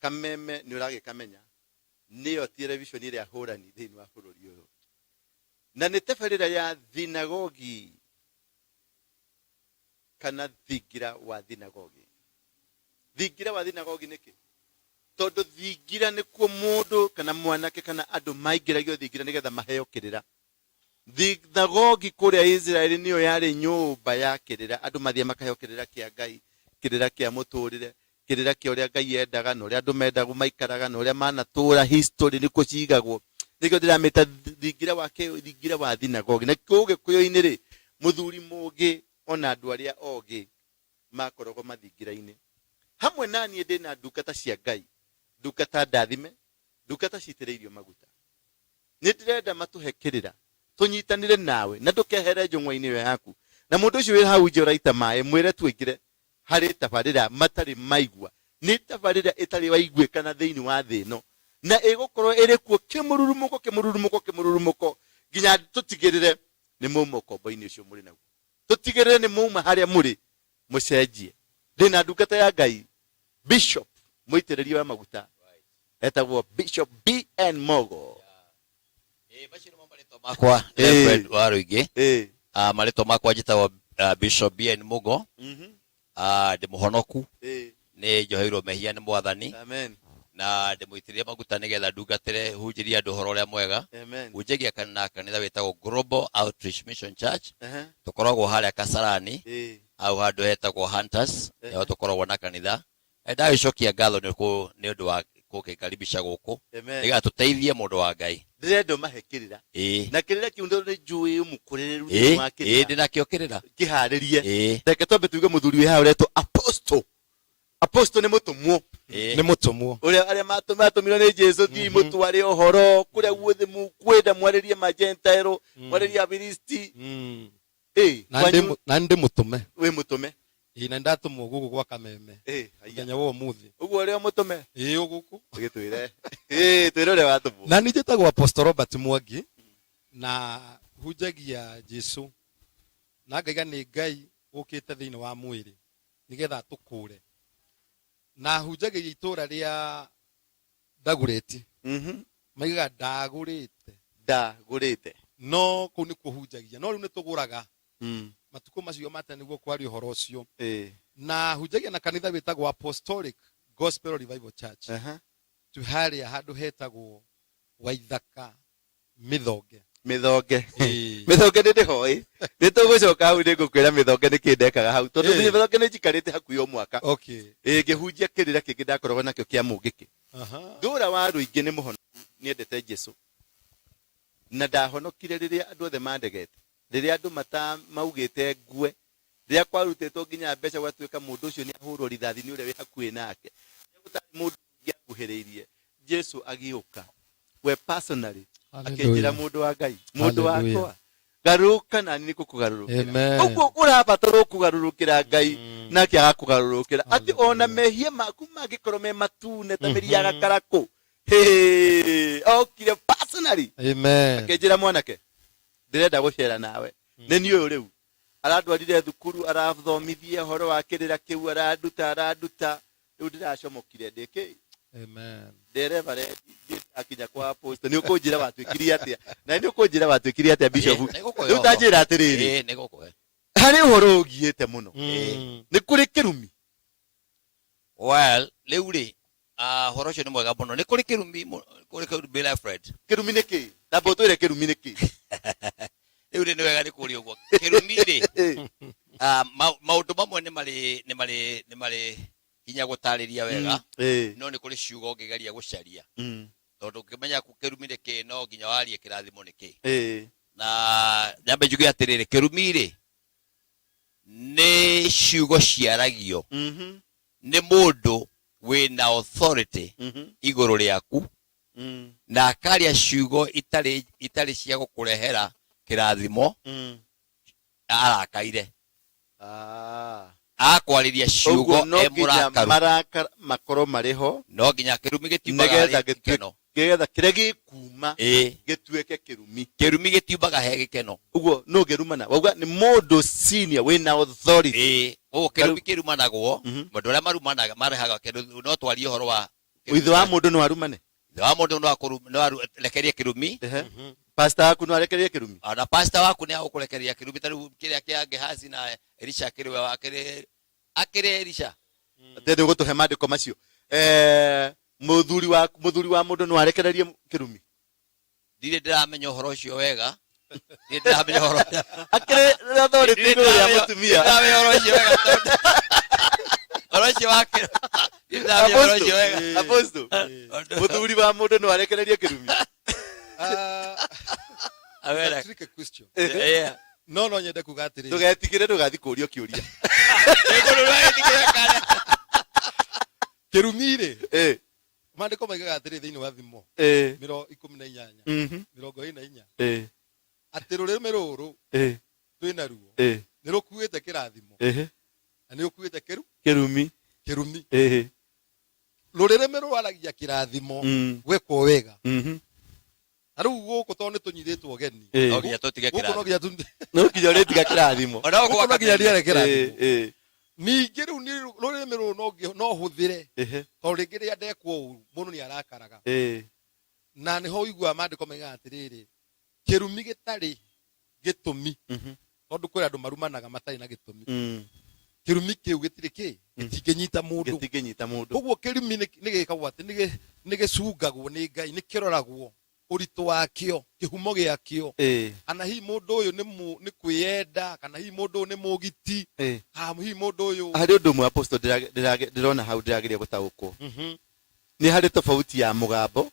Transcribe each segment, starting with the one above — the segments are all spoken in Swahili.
kameme ni urage kamenya niyo television ile ahorani thini wa bururi uyu na ni tabarira ya thinagogi kana thigira wa thinagogi. Thigira wa thinagogi niki tondu thigira ni kuo mundu kana mwanake kana andu maingiragio thigira nigetha maheo kirira. Thinagogi kuria Israeli niyo yari nyumba ya kirira, andu mathie makaheo kirira kia Ngai, kirira kia muturire, kirira kia uria Ngai endaga no uria andu mendaga maikaraga no uria manatura history ni kucigagwo. Nikio ndiramita thigira wa thinagogi na kuge kuyo-ini ri muthuri mugi ona andu aria ogi makoragwo mathingira-ini hamwe nani ndina ndungata cia Ngai, ndungata ndathime, ndungata citiriirio maguta. Nindirenda matuhekirira tunyitanire nawe na ndukehere njungwa-ini yo yaku na mundu ucio wi hau nje uraita mae mwire twingire hari tabarira matari maigwa, ni tabarira itari waiguikana thiini wa thino na igukorwo iri kuo kimururumuko nginya tutigirire ni muuma ukombo-ini ucio muri naguo, tutigirire ni muuma haria muri mucenjie. Ndina ndungata ya Ngai Bishop muitiriria wa maguta etagwo Bishop BN Mogo. Bashir mamarito makwa Reverend Waruigi marito makwa njitagwo Bishop BN Mogo. Ndi muhonoku ni njoheirwo mehia ni mwathani. Amen. Na ndimuitirie maguta nigetha ndungatire hunjiria andu horo uria mwega. Unjagia kanitha witagwo Global Outreach Mission Church. Tukoragwo haria Kasarani au handu hetagwo Hunters niho tukoragwo na kanitha. Ndagicokia ngatho ni undu wa gukikaribisha guku nigetha tuteithie mundu wa Ngai. Ndirenda mahekirira na kirira kiu ndo njui umukuriru ni makirira ndinakio kirira kiharirie reke twambe tuige muthuri wi hawe reto apostle ni mutumwo uria aria matumirwo ni Jesu thi mutware ohoro kuria guothe mukwenda mwaririe magentile mwaririe abiristi na ndi mutume wi mutume na ndatumwo gugu gwa kameme ngenya wo muthi uguo rio mutume uguku gitwire twirore watumu na nijitagwo Apostle Robert Mwangi na hunjagia Jesu na ngaiga ni Ngai ukite thiini wa mwiri nigetha tukure na hunjagia itura ria Ndagureti maiga ndagurite no ku ni kuhunjagia no riu ni tuguraga matuko macio mata niguo kwari uhoro ucio na hunjagia na kanitha witagwo Apostolic Gospel Revival Church tuharia handu hetagwo Waithaka Mithonge ndihoi nitugucoka hau nigukwira mithonge nikindekaga hau tondu mithonge ni njikarite hakuhi o mwaka ngihunjia kirira kingi ndakoragwo nakio kia mungiki ndura wa ruingi ni muhono niendete Jesu na ndahonokire riria andu othe mandegete, riria andu maugite ngue, riria kwarutitwo nginya mbeca gwatuika mundu ucio ni ahurwo rithathi ni uria wi hakuhi nake gutari mundu ngiakuhiriirie Jesu agiuka we personally akinjira mundu wa Ngai mundu wakwa garuka na ni kukugaruruka uguo urabatara kugarurukira Ngai nake agakugarurukira ati ona mehia maku magikorwo me matune ta miria gakarako okire personally akinjira mwanake ndirenda gucera nawe ni ni uyu riu aradwarire thukuru arathomithie horo wa kirira kiu araduta riu ndiracomokire ndiki dereva akinya kwa apostle ni ukunjira watwikirie atia na ni ukunjira watwikirie atia bishop riu tanjira atiriri hari uhoro ugiite muno ni kuri kirumi riu ri horo ucio ni mwega muno ni kuri kirumi Fred kirumi niki ndambo twire kirumi niki riu ni wega ni kuri uguo kirumi ri maundu mamwe ni mari hinya gutariria wega no ni kuri ciugo ngigeria gucaria tondu ukimenya ku kirumi niki no nginya warie kirathimo niki na nyambe njuge atiriri kirumi ri ni ciugo ciaragio ni mundu wina authority iguru riaku na akaria ciugo itari cia gukurehera kirathimo arakaire akwariria ciugo emurakaru marakara makoro mariho no nginya kirumi gitiumbaga gikeno gegetha kire gikuma gitueke kirumi gitiumbaga he gikeno uguo no gerumana wauga ni mundu senior wina authority kirumi kirumanagwo mundu uria marumanaga marehaga kendo no twarie horo wa uithe wa mundu no arumane ithe wa mundu no arekerie kirumi pastor waku no arekerie kirumi na pastor waku ni agukurekeria kirumi tari kiria kia Gehazi na Elisha kiriwe akire Elisha tende gutuhe mandiko macio muthuri wa mundu no arekererie kirumi ndire ndiramenya horo ucio wega ndire ndiramenya horo akire authority ya mutumia ndiramenya horo ucio wega horo ucio wake ndiramenya horo ucio wega apostle muthuri wa mundu no arekererie kirumi a trick question no nyende kuga atiri tugetigire tugathi kurio kiuria kirumire mandiko maigaga atiri thiini wa thimo 18 44 ati rurimi ruru twina ruo ni rukuite kirathimo na ni rukuite kirumi rurimi rwaragia kirathimo gwekwo wega aru guku to ni tunyithitwo geni ogia tutige kirathimo no kinya retiga kirathimo ona gwaka kinya riere kirathimo ningi riu ni rurimi ru no huthire to ringi ria ndekwo uru mundu ni arakaraga na ni ho igua mandiko mega atiriri kirumi gitari gitumi tondu kwira andu marumanaga matari na gitumi kirumi kiu gitiri gitinginyita mundu koguo kirumi ni gikagwo ati ni gicungagwo ni Ngai ni kiroragwo uritu wakio kihumo giakio ana hi mundu uyu ni kwiyenda kana hi mundu uyu ni mugiti hi mundu uyu hari undu mwe apostle ndirona hau ndirageria gutaukwo ni hari tofauti ya mugambo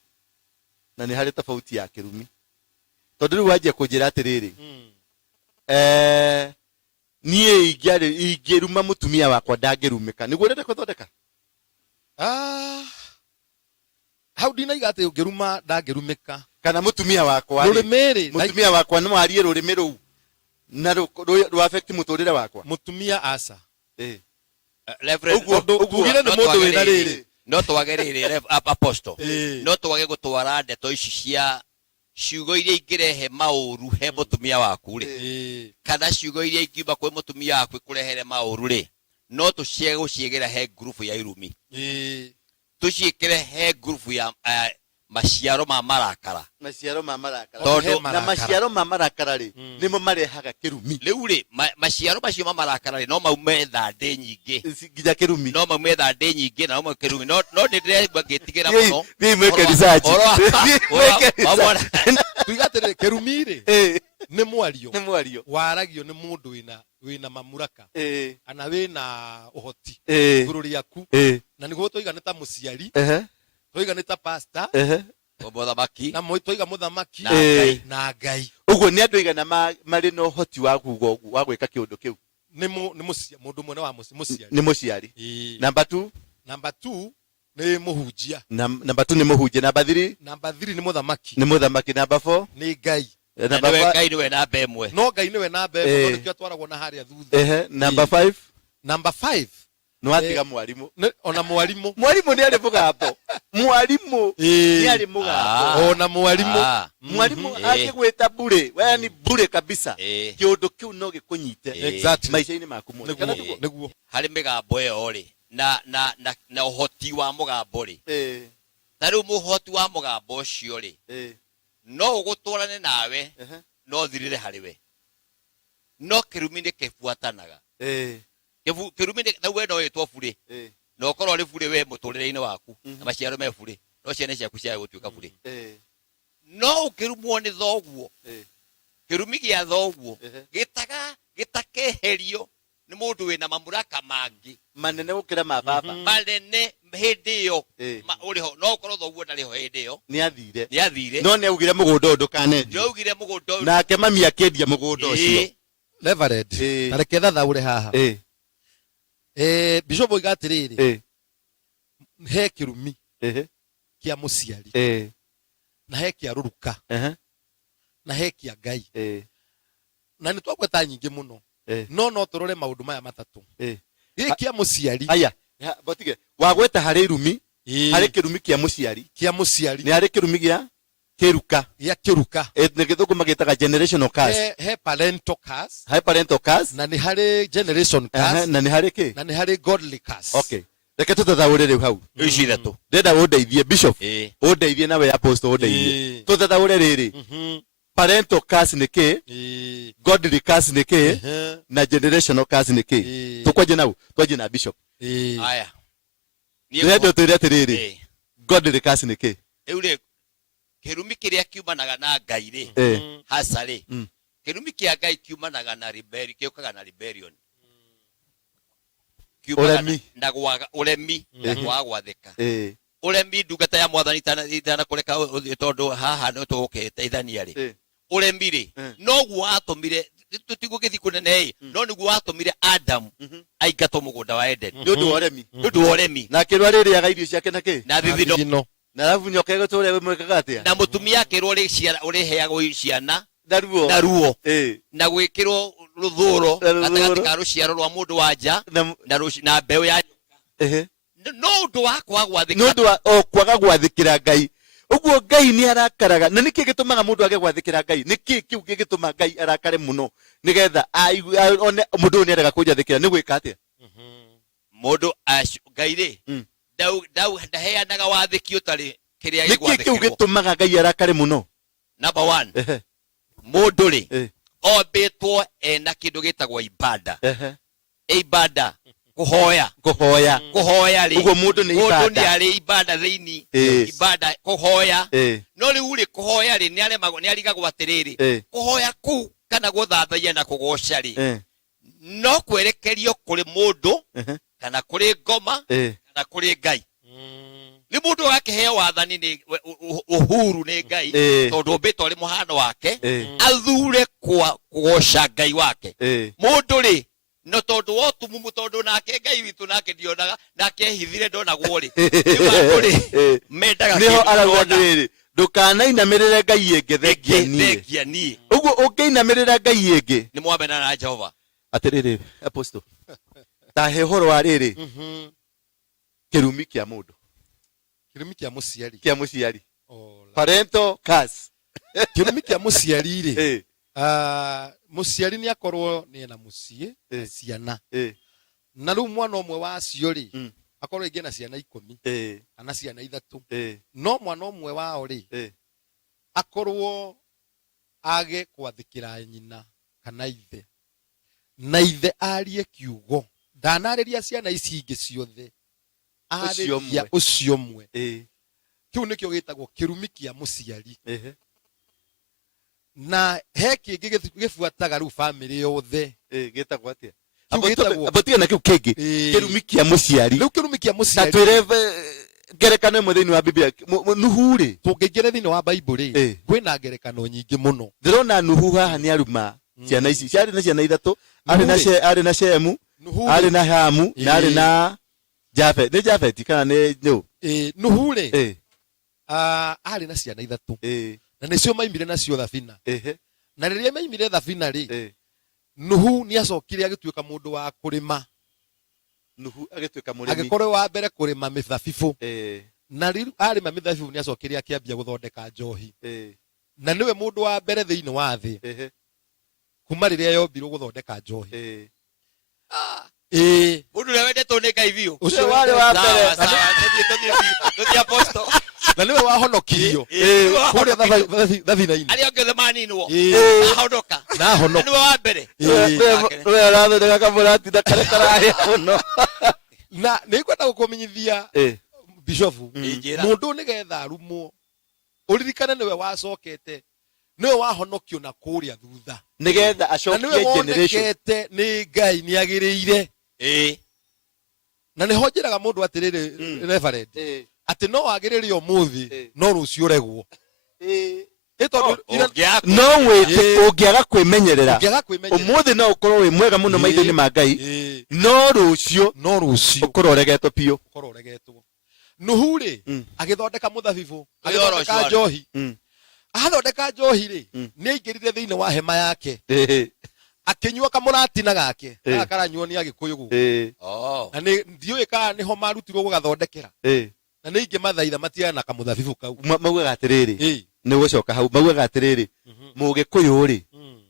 na ni hari tofauti ya kirumi tondu riu wanjia kunjira atiriri nie ingiruma mutumia wakwa ndangirumika niguo ndende kuthondeka hau dinaiga ati ungiruma ndangirumika kana mutumia wakwa mutumia wakwa no arie rurimi ruu na ru affect muturire wakwa mutumia asa reverend ugire ni mundu wina riri no twagerire apostle no twage gutwara ndeto ici cia ciugo iria ingirehe mauru he mutumia waku ri kana ciugo iria ingiuba kwi mutumia waku kurehere mauru ri no tuciege guciegera he group ya irumi tuciikire he group ya maciaro ma marakara na maciaro ma marakara ri nimo marehaga kirumi riu ri maciaro macio ma marakara ri no maume thande nyingi nginya kirumi no maume thande nyingi na no kirumi no ndiregwa ngitigira muno ni mweke research tuigatire kirumi ri ni mwario waragio ni mundu wina mamuraka ana wina uhoti gururi yaku na niguo toiga ni ta muciari toiga ni ta pastor muthamaki na toiga muthamaki na Ngai uguo ni andu igana mari no hoti wa kuga uguo wa gwika kiundu kiu ni mundu mwene wa muciari ni muciari number 2 ni muhunjia number 2 ni muhunjia number 3 ni muthamaki number 4 ni Ngai Ngai niwe namba imwe no Ngai niwe namba imwe no nikio twaragwo na haria thutha number 5 no atiga mwarimu ona mwarimu ni ari mugambo mwarimu ni ari mugambo ona mwarimu akigwita bure wewe ni bure kabisa kiundu kiu no gikunyite exactly maisha-ini maku mwe niguo hari migambo iyo ri na uhoti wa mugambo ri tari muhoti wa mugambo ucio ri no ugutwarane nawe no thirire hariwe no kirumi ni kifuatanaga kirumi ni nawe no yetwo bure no korwo ri bure we muturire-ini waku na maciaro me bure no ciana ciaku cia gutuika bure no ukirumwo ni thoguo kirumi gia thoguo gitakeherio ni mundu wina mamuraka mangi manene gukira ma baba manene hindi iyo uriho no korwo thoguo ndariho hindi iyo ni athire no ni augire mugunda ndukane ni augire mugunda nake mami akendia mugunda ucio Reverend tareke thathaure haha Bishop igatiriri he kirumi kia muciari na he kia ruruka na he kia Ngai na ni twagweta nyingi muno no turore maundu maya matatu Kia muciari. Aya, botige. Wagweta harĩ rumi, harĩ kĩrumi kĩa mũciari. Kia muciari. Nĩ harĩ kĩrumi gĩa kĩruka. Gĩa kĩruka. Nĩ gĩthũngũ magĩtaga generational curse. He parental curse. He parental curse. Na nĩ harĩ generation curse. Na nĩ harĩ kĩ? Na nĩ harĩ godly curse. Okay. Reke tũtathaũre rĩu hau. Ici ithatũ. Ndenda ũndeithie bishop. Ũndeithie nawe apostle ũndeithie. Tũtathaũre rĩrĩ. Parental curse nĩ kĩ? Godly curse nĩ kĩ? Na generational curse nĩ kĩ? Tũkwanjie nau, twanjie na bishop. Aya. Ndenda twĩre atĩrĩrĩ. Godly curse nĩ kĩ? Rĩu rĩ kĩrumi kĩrĩa kiumanaga na Ngai rĩ, hasa rĩ. Kĩrumi kĩa Ngai kiumanaga na rebellion, kĩũkaga na rebellion. Uremi na uremi na gwathĩka. Uremi ndungata ya mwathani itana kũreka tondũ haha no tũgũteithania rĩ. Uremi rĩ no guo atũmire tũtigũgĩthi kũnene no nĩguo watũmire Adam aingatwo mũgũnda wa Eden. Nĩ ũndũ wa uremi. Nĩ ũndũ wa uremi. Na kĩrũa rĩrĩaga irio ciake na kĩ? Na thithino. Na arabu nyoka ĩgũtũũra mwĩkaga atĩa? Na mũtumia akĩrwo ũrĩheagwo ciana na ruo na gwĩkĩrwo rũthũũro gatagatĩ ka rũciaro rwa mũndũ wa nja na mbeũ ya no ũndũ wa kwaga gwathĩkĩra. Nĩ ũndũ wa kwaga gwathĩkĩra Ngai. Ũguo Ngai nĩ arakaraga. Na nĩkĩ gĩtũmaga mũndũ age gwathĩkĩra Ngai? Nĩkĩ kĩu gĩgĩtũma Ngai arakare mũno nĩgetha one mũndũ nĩ arega kũnjathĩkĩra? Nĩ gwĩka atĩa? Mũndũ Ngai rĩ ndaheanaga wathĩki ũtarĩ kĩrĩa gĩgwathĩkĩrwo. Nĩkĩ kĩu gĩtũmaga Ngai arakare mũno? Number 1. Mũndũ rĩ ombĩtwo ena kĩndũ gĩtagwo ibada. Ibada kuhoya rĩ. Ũguo mũndũ nĩ ibada. Mũndũ nĩ arĩ ibada thĩinĩ. Ibada kuhoya. No rĩu rĩ kuhoya rĩ nĩ arigagwo atĩrĩrĩ. Kuhoya kũu kana gũthathaiya na kũgoca rĩ no kwerekerio kũrĩ mũndũ kana kũrĩ ngoma kana kũrĩ Ngai. Nĩ mũndũ wakĩheo wathani nĩ uhuru nĩ Ngai tondũ mbĩtwo arĩ mũhano wake athure kũgoca Ngai wake. Mũndũ rĩ no tondũ wotumumu tondũ nake Ngai witũ nake ndionaga nake hithire ndonagwo rĩ nĩ mendaga nĩho arauga atĩrĩrĩ ndũkanainamĩrĩre Ngai ĩngĩ thengia niĩ. Ũguo ũngĩinamĩrĩra Ngai ĩngĩ nĩ mwamena na Jehova. Atĩrĩrĩ apostle ta he ũhoro wa rĩrĩ kĩrumi kĩa mũndũ. Kĩrumi kĩa mũciari. Kĩa mũciari. Parental curse. Kĩrumi kĩa mũciari rĩ. Mũciari nĩ akorwo nĩ na mũciĩ na ciana. Na rĩu mwana ũmwe wacio rĩ akorwo ingĩ na ciana 10 kana ciana 3. No mwana ũmwe wao rĩ akorwo age gwathĩkĩra nyina kana ithe. Na ithe arie kiugo. Ndanarĩria ciana ici ingĩ ciothe. Arĩria ũcio ũmwe. Kĩu nĩkĩo gĩtagwo kĩrumi kĩa mũciari. Na he kĩngĩ gĩbuataga rĩu bamĩrĩ yothe. Gĩtagwo atĩa? Abatia na kĩu kĩngĩ kĩrumi kĩa mũciari. Rĩu kĩrumi kĩa mũciari. Na twĩre ngerekano ĩmwe thĩinĩ wa Biblia. Nuhu rĩ. Tũngĩingĩra thĩinĩ wa Bible rĩ kwĩna ngerekano nyingĩ mũno. Ndĩrona Nuhu haha nĩ aruma ciana ici. Ciarĩ na ciana 3. Arĩ na Shemu, arĩ na Hamu, na arĩ na Jafet. Nĩ Jafet kana nĩ no? Nuhu rĩ arĩ na ciana 3. Na nĩcio maimire nacio thabina. Na rĩrĩa maimire thabina rĩ Nuhu nĩ acokire agĩtuĩka mũndũ wa kũrĩma. Nuhu agĩtuĩka mũrĩmi. Agĩkorwo wa mbere kũrĩma mĩthabibũ. Na rĩu arĩma mĩthabibũ nĩ acokire akĩambia gũthondeka njohi. Na nĩwe mũndũ wa mbere thĩinĩ wa thĩ kuma rĩrĩa yombirwo gũthondeka njohi. Mũndũ ũrĩa wendetwo nĩ Ngai biũ. Ũcio warĩ wa mbere. Tũthiĩ apostle. Na nĩwe wahonokirio kũrĩa thabina-inĩ. Arĩa angĩ othe maninwo ahonoka. Nĩwe wa mbere. Nĩwe arathondeka kamũrati na karĩa karahĩa mũno. Na nĩngwenda gũkũmenyithia bishop mũndũ nĩgetha arumwo ũririkane nĩwe wacokete nĩwe wahonokio na kũrĩa thutha nĩgetha acokie generation. Nĩ Ngai nĩ agĩrĩire. Na nĩho njĩraga mũndũ atĩrĩrĩ reverend atĩ no wagĩrĩre ũmũthĩ no rũciũ ũregwo. No wĩte ũngĩaga kwĩmenyerera ũmũthĩ no ũkorwo wĩ mwega mũno maitho-inĩ ma Ngai no rũciũ ũkorwo ũregetwo biũ. Nuhu rĩ agĩthondeka mũthabibũ agĩthondeka njohi. Athondeka njohi rĩ nĩ aingĩrire thĩinĩ wa hema yake akinyua kamuratina gake karanyuo ni agikuyu guku na ni ndiuĩ kana niho marutirwo gugathondekera na nĩ ingĩ mathaitha matiana na kamũthabibũ kau maugaga atĩrĩrĩ nĩ gũcoka hau maugaga atĩrĩrĩ mũgĩkũyũ rĩ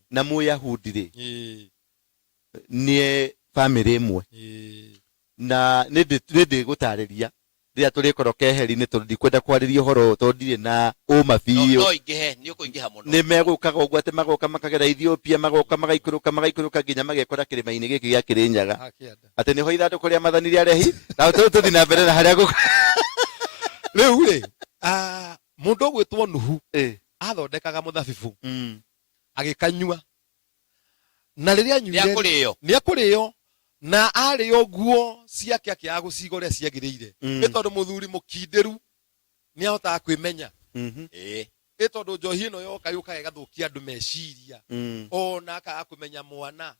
na mũyahudi rĩ nĩ family ĩmwe na nĩ gũtarĩria rĩrĩa tũrĩkorwo keheri-inĩ tondũ ndikwenda kwarĩria ũhoro tondũ ndirĩ na ũma biũ nĩ megũkaga ũguo atĩ magoka makagera Ethiopia magoka magaikũrũka nginya magekora kĩrĩma-inĩ gĩkĩ gĩa Kĩrĩnyaga atĩ nĩho ithandũkũ rĩa Mwathani rĩa rehi na tũthiĩ na mbere na harĩa rĩu rĩ mũndũ ũgwĩtwo Nuhu athondekaga mũthabibũ agĩkanyua na rĩrĩa anyuire nĩekũrĩo na arĩo nguo ciake akĩaga gũciga ũrĩa ciagĩrĩire nĩ tondũ mũthuri mũkindĩru nĩahotaga kwĩmenya nĩ tondũ njohi ĩno yoka yũkaga ĩgathũkia andũ meciria ona akaga kũmenya mwana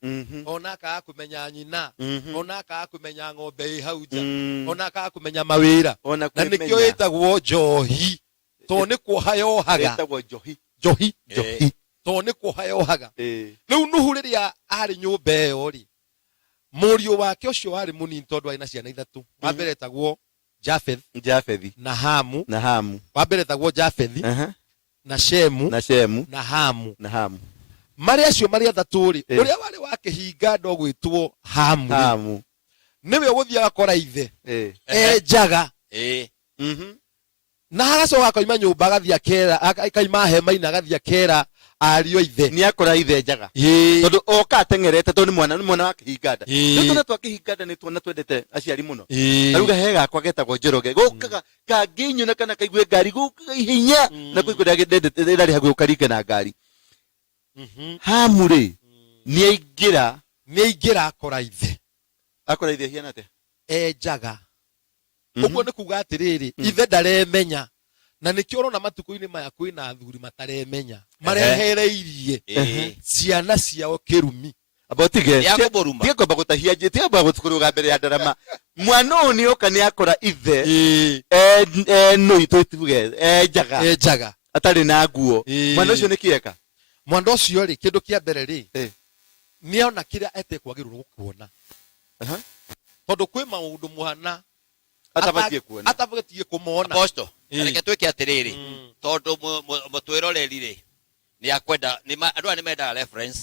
ona akaga kũmenya nyina ona akaga kũmenya ng'ombe ĩ hau nja ona akaga kũmenya mawĩra na nĩkĩo ĩtagwo njohi tondũ nĩ kuoha yohaga njohi tondũ nĩ kuoha yohaga rĩu Nuhu rĩrĩa arĩ nyũmba ĩyo rĩ mũriũ wake ũcio warĩ mũnini tondũ arĩ na ciana ithatũ wa mbere etagwo Jafethi na Hamu wa mbere etagwo Jafethi na Shemu na Hamu marĩ acio marĩ athatũ rĩ ũrĩa warĩ wa kĩhinga ndo gwĩtwo Hamu nĩwe ũgũthiĩ agakora ithe enjaga na agacoka akaima nyũmba agathiĩ akera akaima hema-inĩ agathiĩ akera ariũ ithe nĩ akora ithe njaga tondũ oka ateng'erete tondũ nĩ mwana wa kĩhinganda nĩ tuona twa kĩhinganda nĩ tuona twendete aciari mũno na ruga he gakwa getagwo Njoroge gũkaga kangĩnyona kana kaigue ngari gũkaga ihenya na kũigua rĩarĩ haguĩ ũkaringe na ngari Hamu rĩ nĩaingĩra akora ithe hiana atĩa enjaga ũguo nĩ kuga atĩrĩrĩ ithe ndaremenya na nĩkĩo ũrona matukũ-inĩ maya kwĩna athuri mataremenya marehereirie ciana ciao kĩrumi tiga kwamba gũtahia tiga kwamba gũkũrũga mbere ya ndarama mwana ũyũ nĩoka nĩakora ithe nũi tũtuge enjaga atarĩ na nguo mwana ũcio nĩkĩeka mwana ũcio rĩ kĩndũ kĩa mbere rĩ nĩona kĩrĩa etekwagĩrĩrwo kuona tondũ kwĩ maũndũ mũhana atabatiĩ kũmona aposto reke twĩke atĩrĩrĩ tondũ mũtwĩroreri rĩ andũ aya nĩ mendaga reference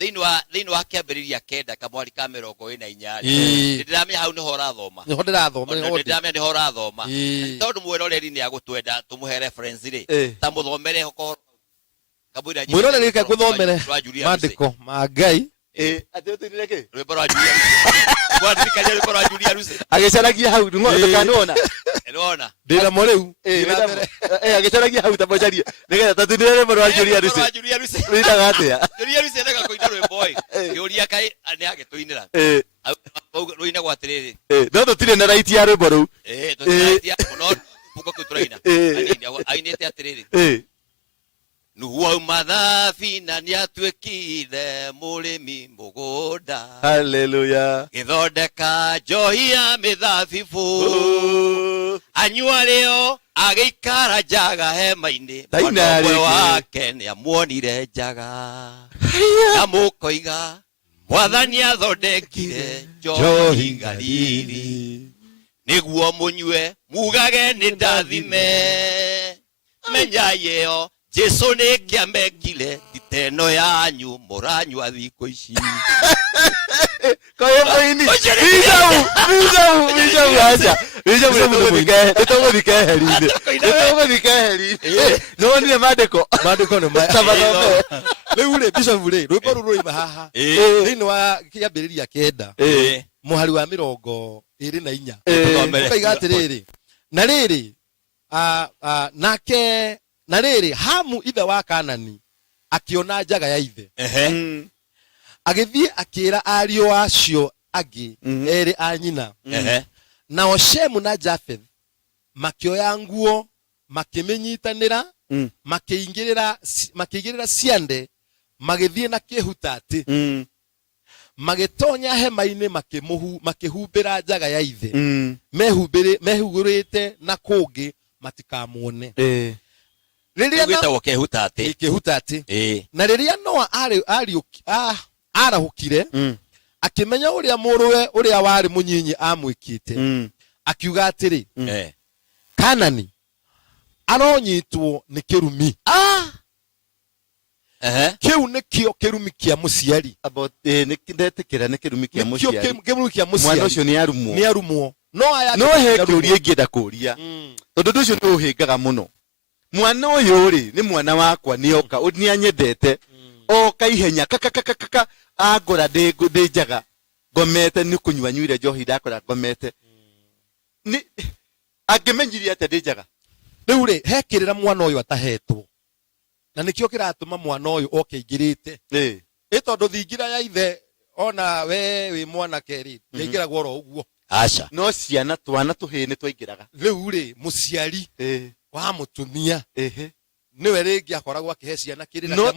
thĩinĩ wa kĩambĩrĩria kenda kamwari ka 24 ndĩramenya hau nĩho ũrathoma nĩho ũrathoma tondũ mwĩroreri nĩ agũtwenda tũmũhe reference rĩ ta mũthomere mwĩroreri gũthomere maandĩko ma Ngai rwĩmbo rwa Julia Rusi agĩcaragia hau ndũkanona ndĩramo rĩu agĩcaragia hau tamocarie nĩgetha tatũnire rwĩmbo rwa Julia Rusi rwĩtaga atĩa Julia Rusi endaga kũina rwĩmbo kĩũria Ngai nĩ agĩtũinĩra rũinagwo atĩrĩrĩ no tũtirĩ na raiti ya rwĩmbo rũu no mbuko kĩu tũraina ainĩte atĩrĩrĩ Nuhu auma thabina nĩatuĩkire mũrĩmi mũgũnda haleluya gĩthondeka njohi ya mĩthabibũ anyua rĩo agĩikara njaga hema-inĩ mwana wake nĩamuonire njaga na mũkoiga Mwathani athondekire njohi Galili nĩguo mũnyue mugage nĩ ndathime menyayeyo Jesu nĩ kĩamekire titeno yanyu mũranyua thikũ ici nĩtũgũthi keheri-inĩ nĩwonire maandĩko rĩu rĩ Bishop rĩ rwĩmbo rũu rũima haha thĩinĩ wa kĩambĩrĩria kenda mũhari wa 24 ũkaiga atĩrĩrĩ na rĩrĩ nake na rĩrĩ Hamu ithe wa Kanani akĩona njaga ya ithe agĩthiĩ akĩĩra ariũ acio angĩ erĩ a nyina nao Shemu na Jafeth makĩoya nguo makĩmĩnyitanĩra makĩigĩrĩra ciande magĩthiĩ na kĩhutatĩ magĩtonya hema-inĩ makĩhumbĩra njaga ya ithe mehugũrĩte na kũngĩ matikamuone rĩrĩa gĩtagwo kĩhutatĩ na rĩrĩa Noa arahukire akimenya uria muruwe uria wari munyinyi amwikite akiuga atiri Kanani aronyitwo ni kirumi kiu nikio kirumi kia muciari about nikindetekera ni kirumi kia muciari kirumi kia muciari mwana ucio ni arumwo no he kiuria ingienda kuria tondu ucio ni uhingaga muno mwana uyu ri ni mwana wakwa ni oka ni anyendete oka ihenya kaka agora njaga ngomete ni kunywa nywire njohi ndakora ngomete ni angimenyirie ate njaga riu ri hekirira mwana uyu atahetwo na nikio kiratuma mwana uyu okeingirite tondu thingira ya ithe ona we wi mwana keri yaingiragwo ro uguo aca no ciana twana tuhini twaingiraga riu ri muciari wa mutumia niwe ringi akoragwo akihe ciana kirira no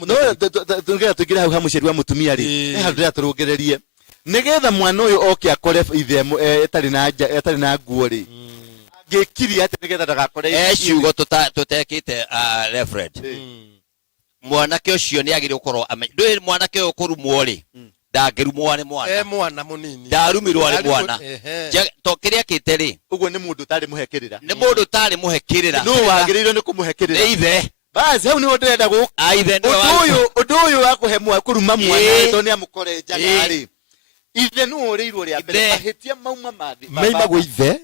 tungera tugira hau ha muciari wa mutumia ri handira turugererie nigetha mwana uyu oke akore ithe etari na nguo ri ngikiri ati nigetha ndagakore ciugo tutekite referred mwanake ucio ni agire ukorwo ndwe mwanake uyu kurumwo ri ndangirumwo ni mwana mwana munini ndarumirwo ni mwana to kiria kite ri uguo ni mundu tari muhekirira ni mundu tari muhekirira no wagirirwo ni kumuhekirira ithe basi hau ni ndenda gu aithe undu uyu wa kuhemwa kuruma mwana to ni amukore jagari ithe no ureirwo ria mbere mahitia mauma mathi maima gwe ithe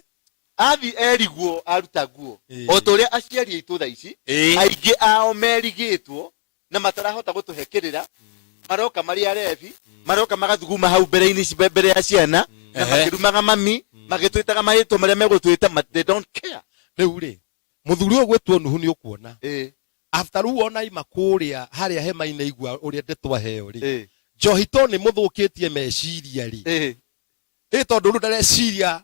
athi eriguo aruta guo o toria aciari aitu tha ici aingi ao merigitwo na matarahota gutuhekirira maroka mari arevi maroka magathuguma hau mbere ya ciana na makirumaga mami magitwitaga mahitwo maria megutwita they don't care riu ri muthuri uyu gwitwo nuhu ni ukuona after ru ona ima kuria haria hema-ine igua uria ndetwa heo ri njohito ni muthukitie meciria ri tondu ru ndareciria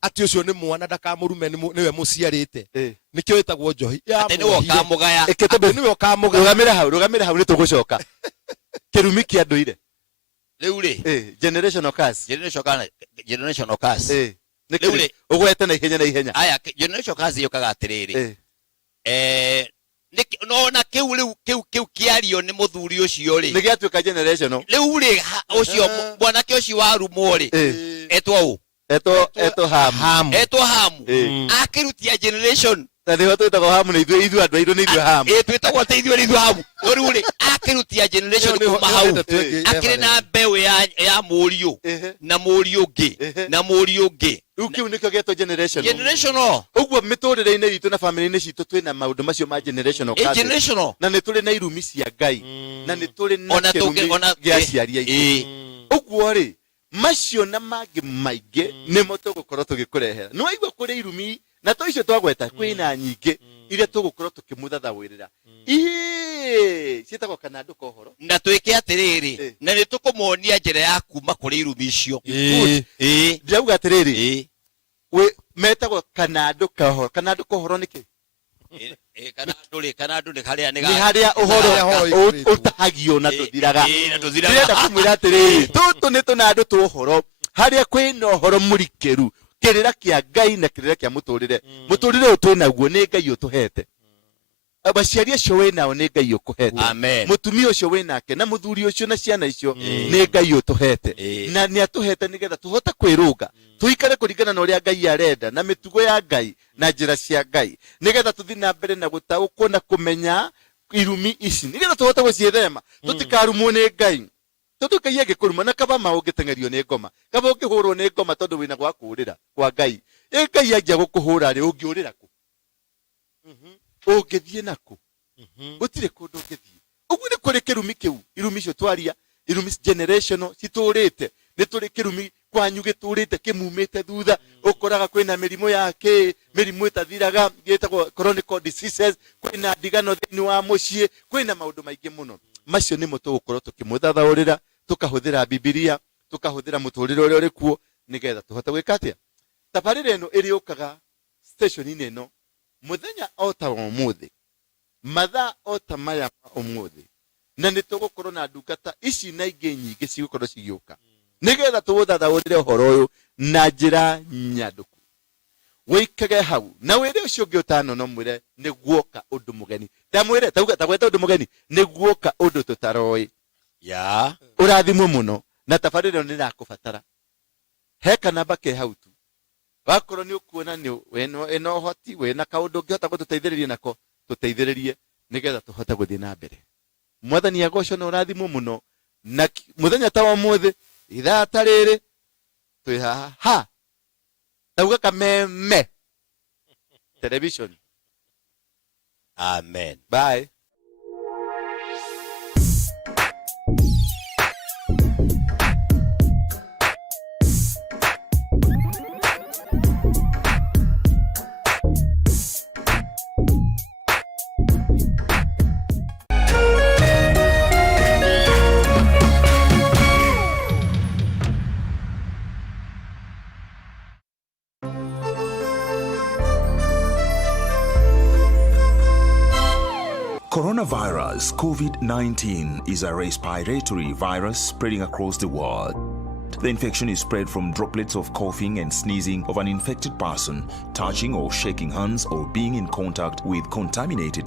ati ucio ni mwana ndakamurume niwe muciarite nikio itagwo njohi ati niwe okamugaya niwe okamugaya rugamira hau ni tugucoka kirumi kia nduire riu ri generational curse riu ri ugwete na ihenya aya generational curse yokaga atiriri no na kiu kiario ni muthuri ucio ri nigiatuika generational riu ri ucio mwanake ucio warumwo ri eto hamu akirutia generation na niho twitagwo hamu ni ithuĩ andu airu ni ithuĩ hamu twitagwo te ithuĩ ithuĩ hamu riu ri akirutia generation kuma hau akiri na mbeu ya mũriũ na mũriũ ũngĩ na mũriũ ũngĩ riu kiu nikio getwo generational uguo miturire-ini itu na family-ini citu twina maundu macio ma generational na ni turi na irumi cia Ngai na ni turi na kirumi gia aciari aitu uguo ri macio na mangi maingi nimo tugukorwo tugikurehera no aigua kuri irumi na to icio twagweta kwina nyingi iria tugukorwo tukimuthathawirira cietagwo kanandu kohoro na twike atiriri na ni tukumuonia njira ya kuma kuri irumi icio ndiauga atiriri we metagwo kanandu kohoro niki kanandu ni haria uhoro utahagio na tuthiraga ndirenda kumwira atiriri tutu ni tunandu twa uhoro haria kwina uhoro murikiru kirira kia Ngai na kirira kia muturire uyu twinaguo ni Ngai utuhete abaciari acio winao ni Ngai ukuhete mutumia ucio winake na muthuri ucio na ciana icio ni Ngai utuhete na ni atuhete nigetha tuhota kwirunga tuikare kuringana na uria Ngai arenda na mitugo ya Ngai na njira cia Ngai nigetha tuthi na mbere na gutaũkwo na kumenya irumi ici nigetha tuhota guciethema tutikarumwo ni Ngai tondu Ngai agikuruma na kaba maungitengerio ni ngoma kaba ungihurwo ni ngoma tondu wina gwa kurira kwa Ngai Ngai anjia gukuhura ri ungiurira ku ungithie naku gutire kundu ungithie uguo ni kuri kirumi kiu irumi icio twaria irumi generational citurite ni turi kirumi kwanyu giturite kimumite thutha ukoraga kwina mirimo yake mirimo itathiraga gitagwo chronic diseases kwina ndigano thini wa mucii kwina maundu maingi muno macio nimo tugukorwo tukimuthathaurira tukahuthira Biblia tukahuthira muturire uria uri kuo nigetha tuhote gwika atia tabarire ino iri ukaga station-ini ino muthenya ota umuthi mathaa ota maya umuthi na ni tugukorwo na ndungata ici na ingi nyingi cigukorwo cigiuka nigetha tuguthathaurire uhoro uyu na njira nyanduku wikage hau na wire ucio ungi utano no mwire ni guoka undu mugeni tamwire tagweta undu mugeni ni guoka undu tutaroi ya urathimwo muno na tabarĩra nĩ nakũbatara he kanamba ke hau tu wakorwo nĩ ũkuona wĩna ũhoti wĩna kaũndũ ũngĩhota gũtũteithĩrĩria nako tũteithĩrĩrie nĩgetha tũhote gũthiĩ na mbere. Mwathani agocwo na ũrathimwo muno na mũthenya ta wa ũmũthĩ ithaa ta rĩrĩ twĩ haha tauga kameme television. Amen. Bye. Coronavirus COVID-19 is a respiratory virus spreading across the world. The infection is spread from droplets of coughing and sneezing of an infected person, touching or shaking hands or being in contact with contaminated